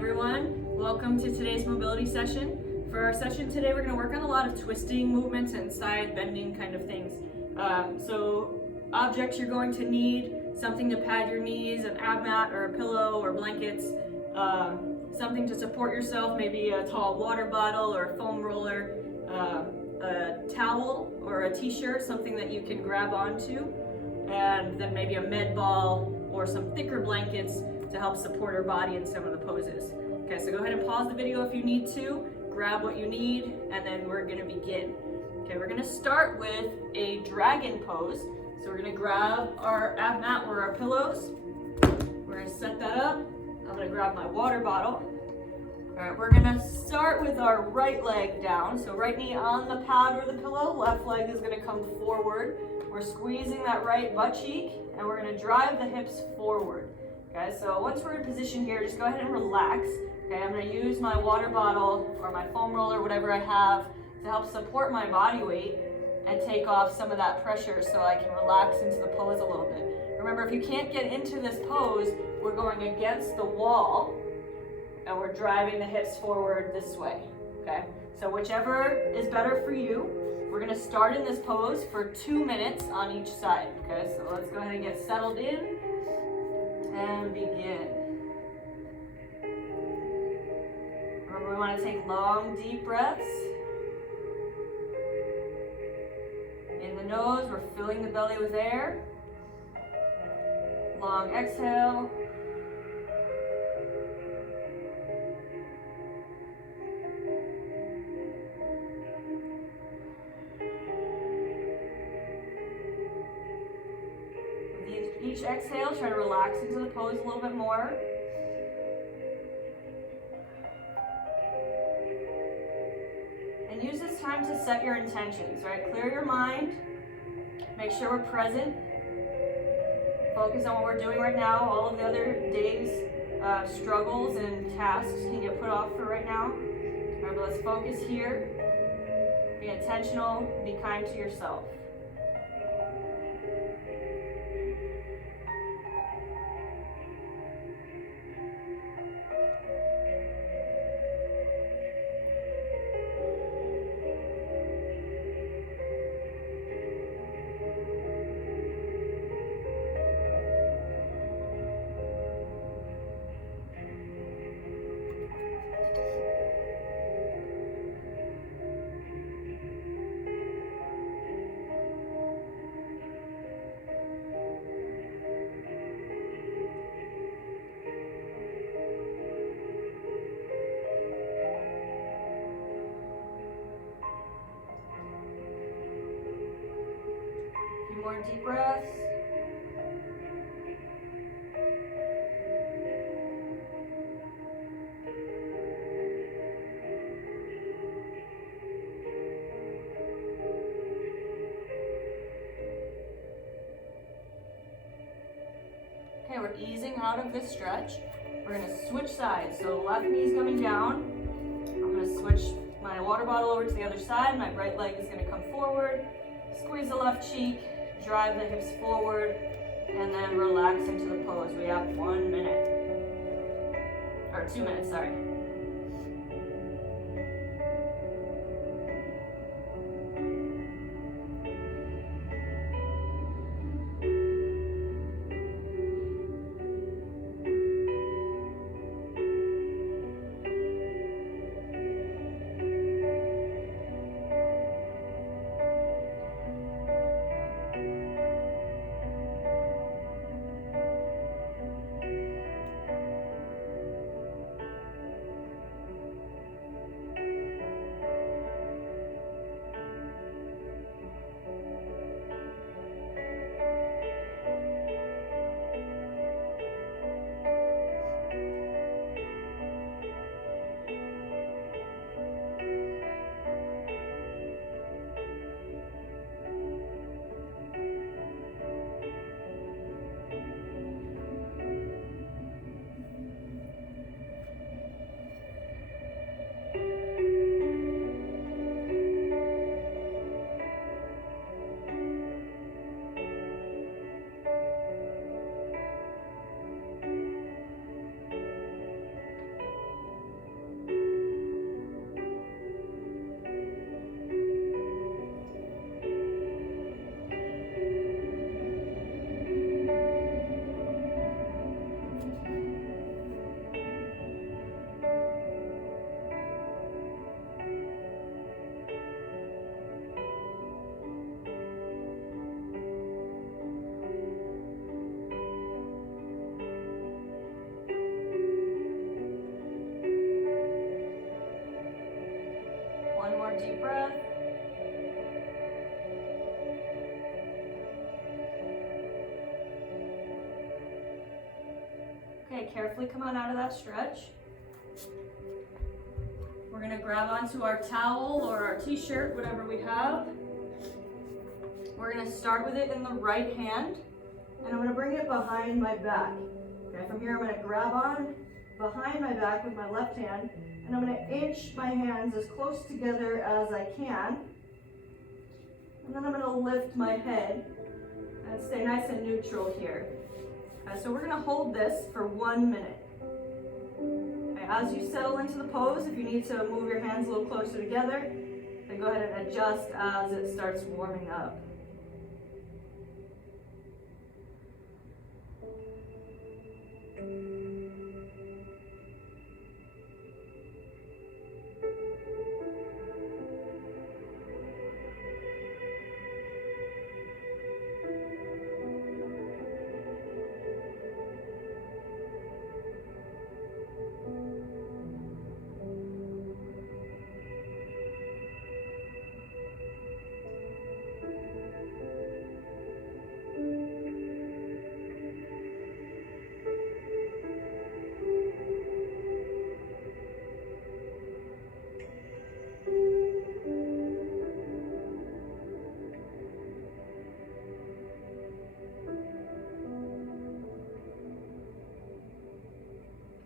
everyone. Welcome to today's mobility session. For our session today, we're going to work on a lot of twisting movements and side bending kind of things. So objects you're going to need, something to pad your knees, an ab mat or a pillow or blankets, something to support yourself, maybe a tall water bottle or a foam roller, a towel or a t-shirt, something that you can grab onto, and then maybe a med ball or some thicker blankets to help support our body in some of the poses. Okay, so go ahead and pause the video if you need to, grab what you need, and then we're gonna begin. Okay, we're gonna start with a dragon pose. So we're gonna grab our ab mat or our pillows. We're gonna set that up. I'm gonna grab my water bottle. All right, we're gonna start with our right leg down. So right knee on the pad or the pillow, left leg is gonna come forward. We're squeezing that right butt cheek, and we're gonna drive the hips forward. Okay, so once we're in position here, just go ahead and relax. Okay, I'm gonna use my water bottle or my foam roller, whatever I have, to help support my body weight and take off some of that pressure so I can relax into the pose a little bit. Remember, if you can't get into this pose, we're going against the wall and we're driving the hips forward this way. Okay, so whichever is better for you. We're gonna start in this pose for 2 minutes on each side. Okay, so let's go ahead and get settled in and begin. Remember, we want to take long, deep breaths. In the nose, we're filling the belly with air. Long exhale. With each exhale, try to relax into the pose a little bit more. And use this time to set your intentions, right? Clear your mind. Make sure we're present. Focus on what we're doing right now. All of the other day's struggles and tasks can get put off for right now. All right, but let's focus here. Be intentional. Be kind to yourself. More deep breaths. Okay, we're easing out of this stretch. We're going to switch sides. So left knee's coming down. I'm going to switch my water bottle over to the other side. My right leg is going to come forward. Squeeze the left cheek. Drive the hips forward, and then relax into the pose. We have 1 minute, or 2 minutes, sorry. Okay, carefully come on out of that stretch. We're gonna grab onto our towel or our t-shirt, whatever we have. We're gonna start with it in the right hand, and I'm gonna bring it behind my back. Okay, from here I'm gonna grab on behind my back with my left hand, and I'm gonna inch my hands as close together as I can. And then I'm gonna lift my head and stay nice and neutral here. Okay, so we're gonna hold this for 1 minute. Okay, as you settle into the pose, if you need to move your hands a little closer together, then go ahead and adjust as it starts warming up.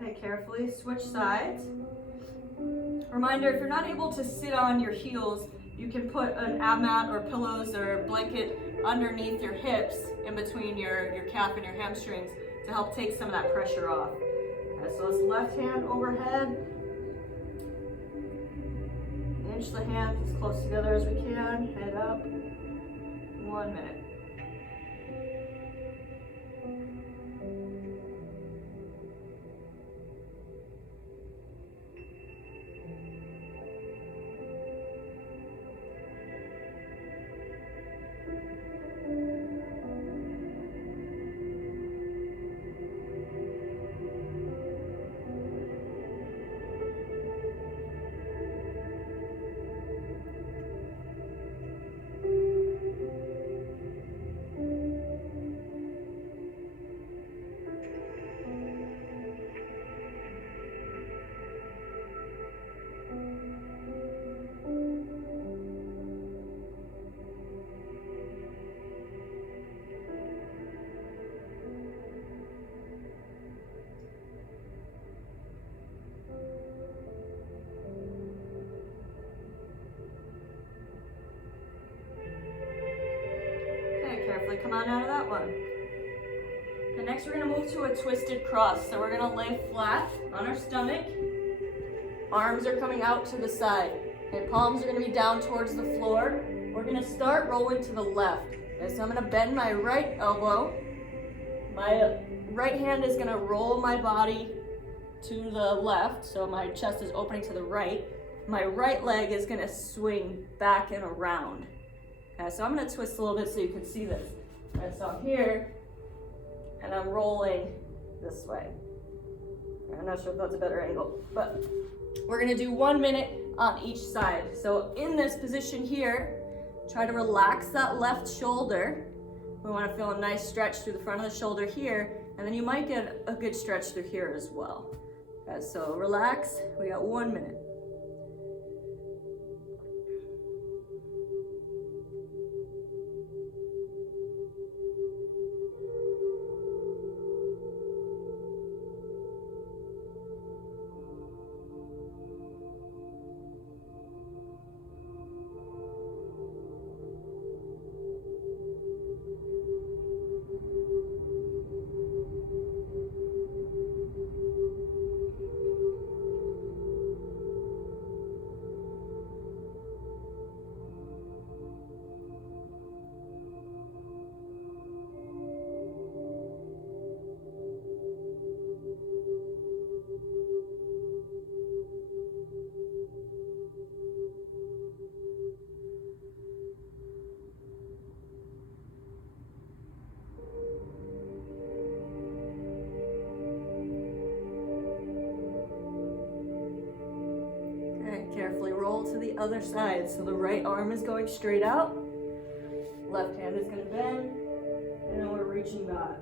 Okay, carefully switch sides. Reminder, if you're not able to sit on your heels, you can put an ab mat or pillows or blanket underneath your hips in between your calf and your hamstrings to help take some of that pressure off. Okay, so it's left hand overhead. Inch the hands as close together as we can, head up. 1 minute. Carefully come on out of that one. Okay, next we're gonna move to a twisted cross. So we're gonna lay flat on our stomach. Arms are coming out to the side. Okay, palms are gonna be down towards the floor. We're gonna start rolling to the left. Okay, so I'm gonna bend my right elbow. My right hand is gonna roll my body to the left, so my chest is opening to the right. My right leg is gonna swing back and around. Okay, so I'm gonna twist a little bit so you can see this. All right, so I'm here, and I'm rolling this way. I'm not sure if that's a better angle, but we're gonna do 1 minute on each side. So in this position here, try to relax that left shoulder. We wanna feel a nice stretch through the front of the shoulder here, and then you might get a good stretch through here as well. Okay, so relax, we got 1 minute. Carefully roll to the other side. So the right arm is going straight out, left hand is going to bend, and then we're reaching back.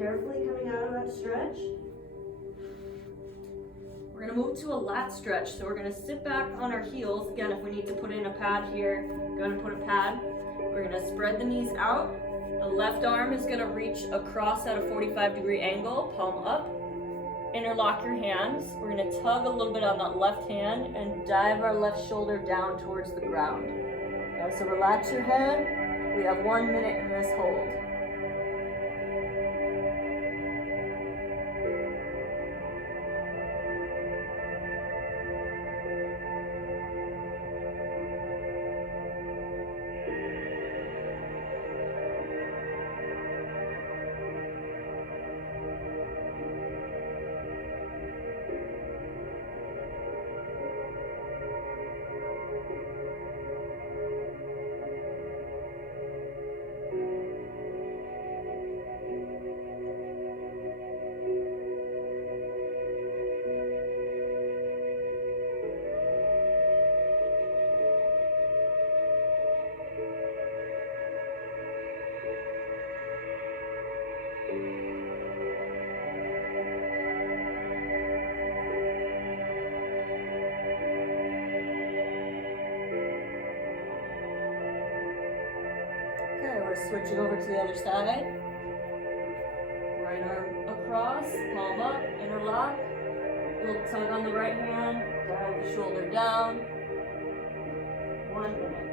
carefully coming out of that stretch. We're gonna move to a lat stretch. So we're gonna sit back on our heels. Again, if we need to put in a pad here, go ahead and put a pad. We're gonna spread the knees out. The left arm is gonna reach across at a 45-degree angle, palm up. Interlock your hands. We're gonna tug a little bit on that left hand and dive our left shoulder down towards the ground. Okay, so relax your head. We have 1 minute in this hold. Switch it over to the other side. Right arm across, palm up, interlock. Little tug on the right hand, dive the shoulder down. 1 minute.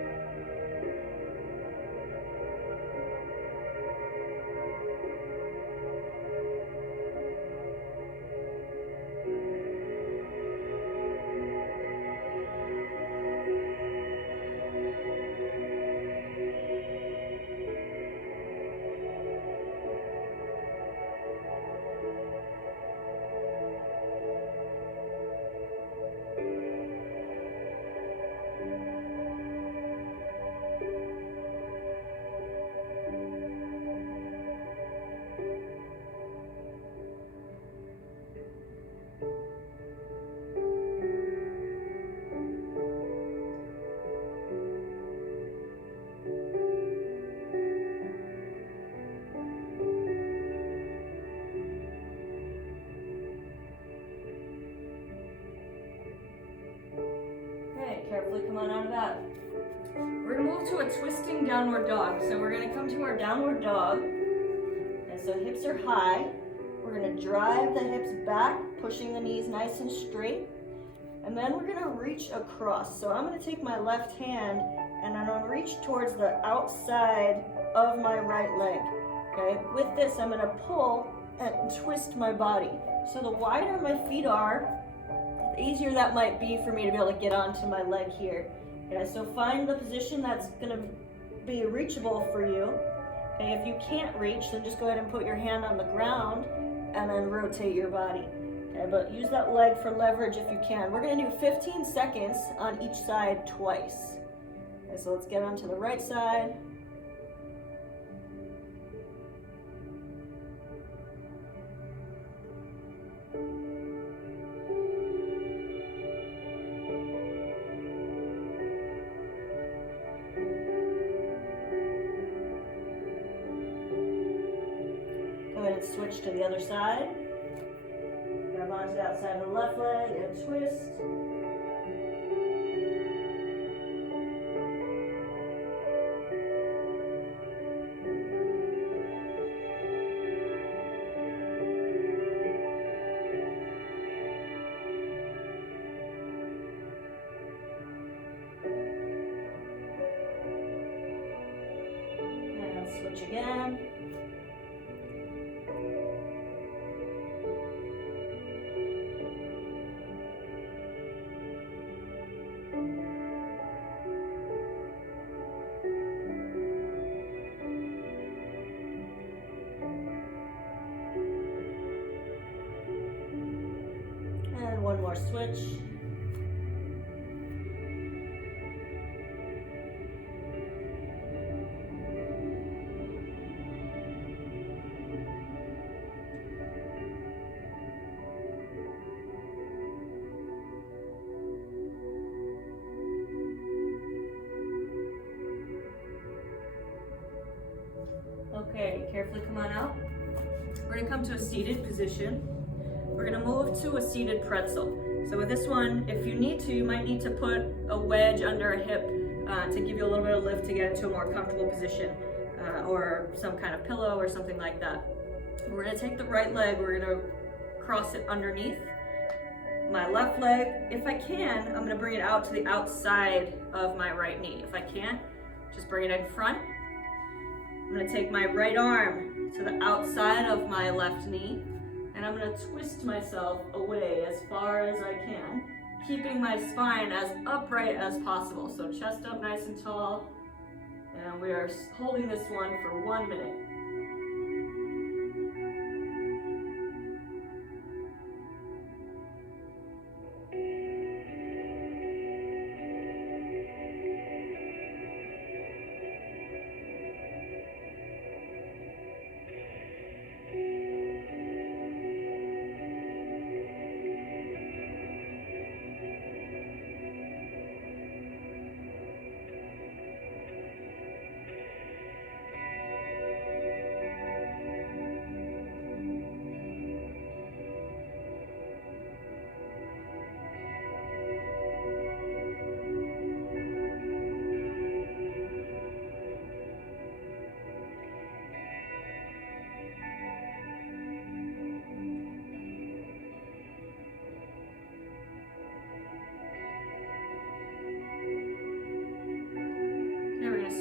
Carefully come on out of that. We're gonna move to a twisting downward dog. So we're gonna come to our downward dog. And so hips are high. We're gonna drive the hips back, pushing the knees nice and straight. And then we're gonna reach across. So I'm gonna take my left hand and I'm gonna reach towards the outside of my right leg. Okay, with this I'm gonna pull and twist my body. So the wider my feet are, the easier that might be for me to be able to get onto my leg here. Okay, so find the position that's gonna be reachable for you. Okay, if you can't reach, then just go ahead and put your hand on the ground and then rotate your body. Okay, but use that leg for leverage if you can. We're gonna do 15 seconds on each side twice. Okay, so let's get onto the right side. Switch to the other side. Grab onto the outside of the left leg and twist. And switch again. One more switch. Okay, carefully come on out. We're we're gonna come to a seated position. We're gonna move to a seated pretzel. So with this one, if you need to, you might need to put a wedge under a hip to give you a little bit of lift to get into a more comfortable position, or some kind of pillow or something like that. We're gonna take the right leg, we're gonna cross it underneath. My left leg, if I can, I'm gonna bring it out to the outside of my right knee. If I can't, just bring it in front. I'm gonna take my right arm to the outside of my left knee, and I'm gonna twist myself away as far as I can, keeping my spine as upright as possible. So chest up nice and tall, and we are holding this one for 1 minute.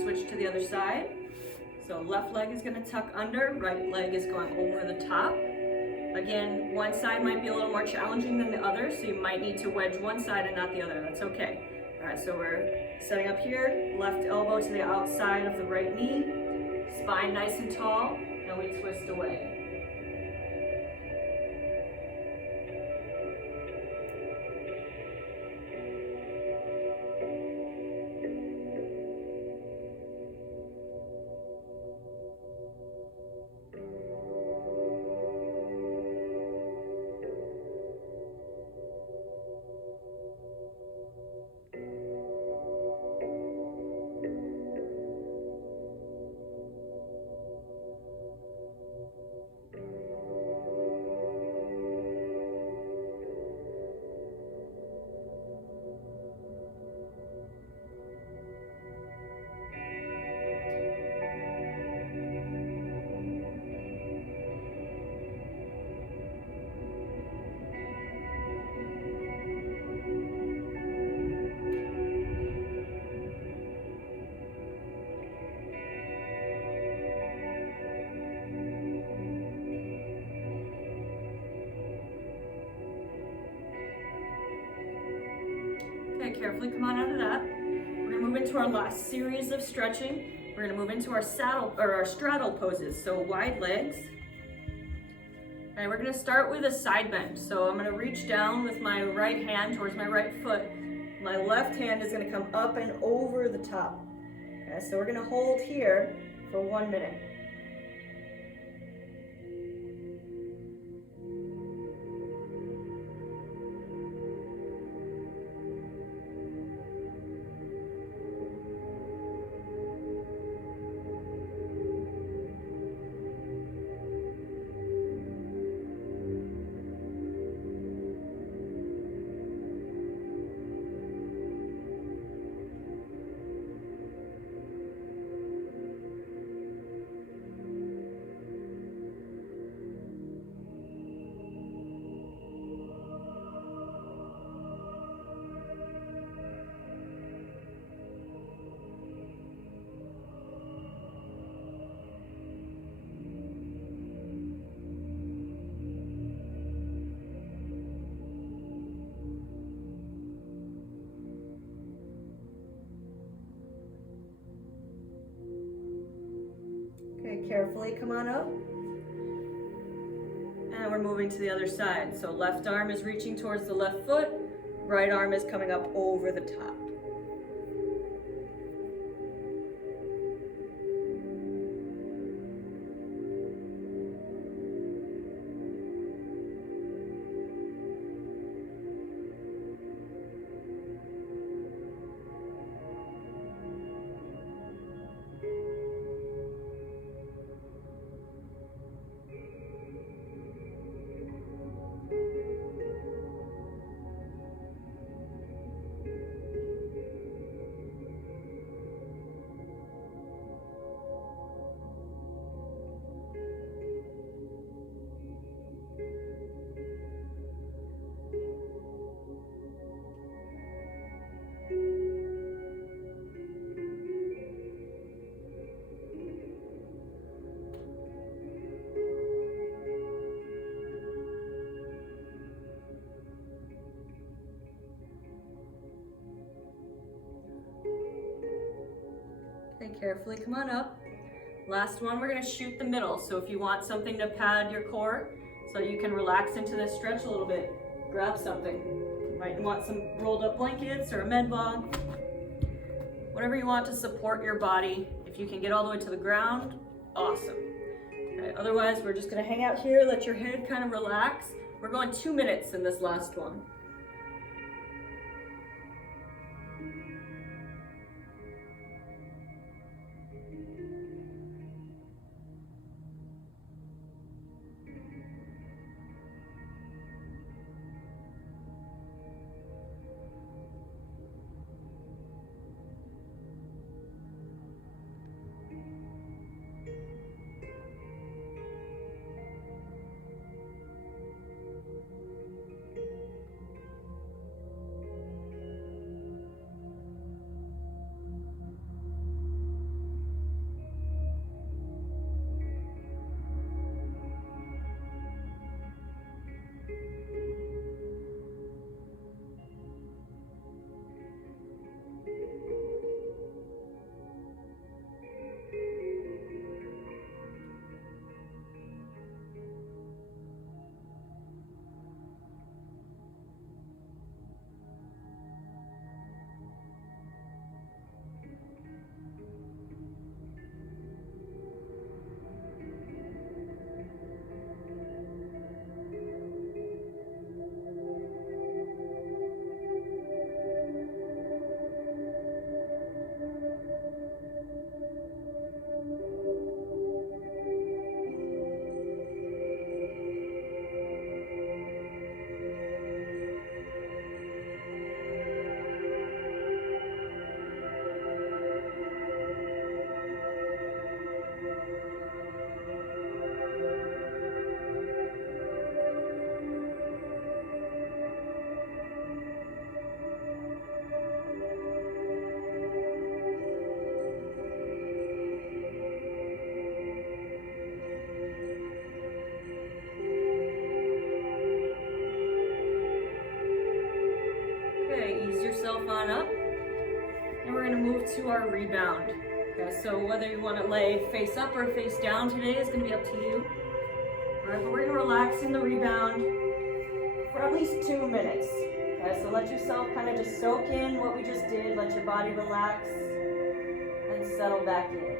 Switch to the other side. So left leg is going to tuck under, right leg is going over the top. Again, one side might be a little more challenging than the other, so you might need to wedge one side and not the other. That's okay. All right, so we're setting up here, left elbow to the outside of the right knee, spine nice and tall, and we twist away. Carefully come on out of that. We're gonna move into our last series of stretching. We're gonna move into our saddle or our straddle poses. So wide legs. And we're gonna start with a side bend. So I'm gonna reach down with my right hand towards my right foot. My left hand is gonna come up and over the top. Okay, so we're gonna hold here for 1 minute. Carefully come on up. And we're moving to the other side. So left arm is reaching towards the left foot, right arm is coming up over the top. carefully come on up. Last one, we're gonna shoot the middle. So if you want something to pad your core so you can relax into this stretch a little bit, grab something. You might want some rolled up blankets or a med ball. Whatever you want to support your body. If you can get all the way to the ground, awesome. Okay, otherwise, we're just gonna hang out here, let your head kind of relax. We're going 2 minutes in this last one. On up, and we're going to move to our rebound. Okay, so whether you want to lay face up or face down today is going to be up to you. All right, but we're going to relax in the rebound for at least 2 minutes. Okay, so let yourself kind of just soak in what we just did, let your body relax and settle back in.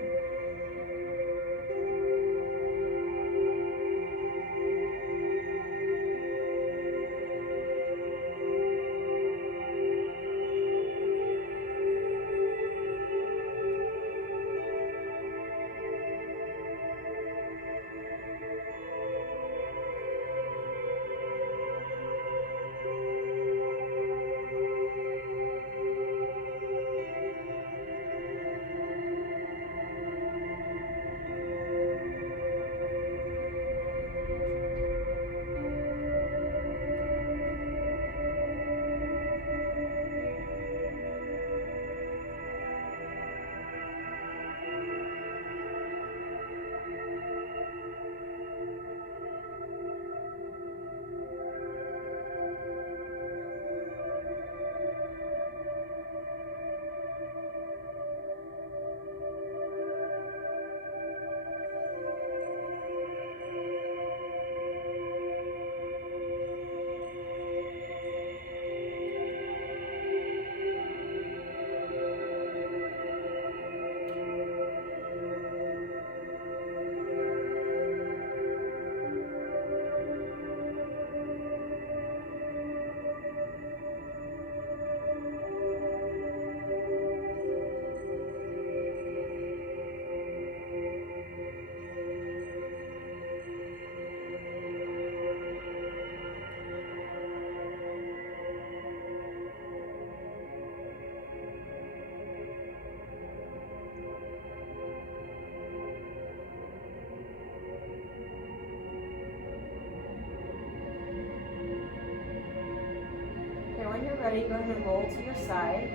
When you're ready, go ahead and roll to your side.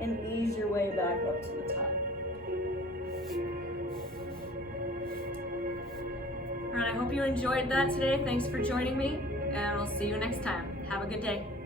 And ease your way back up to the top. All right, I hope you enjoyed that today. Thanks for joining me, and we'll see you next time. Have a good day.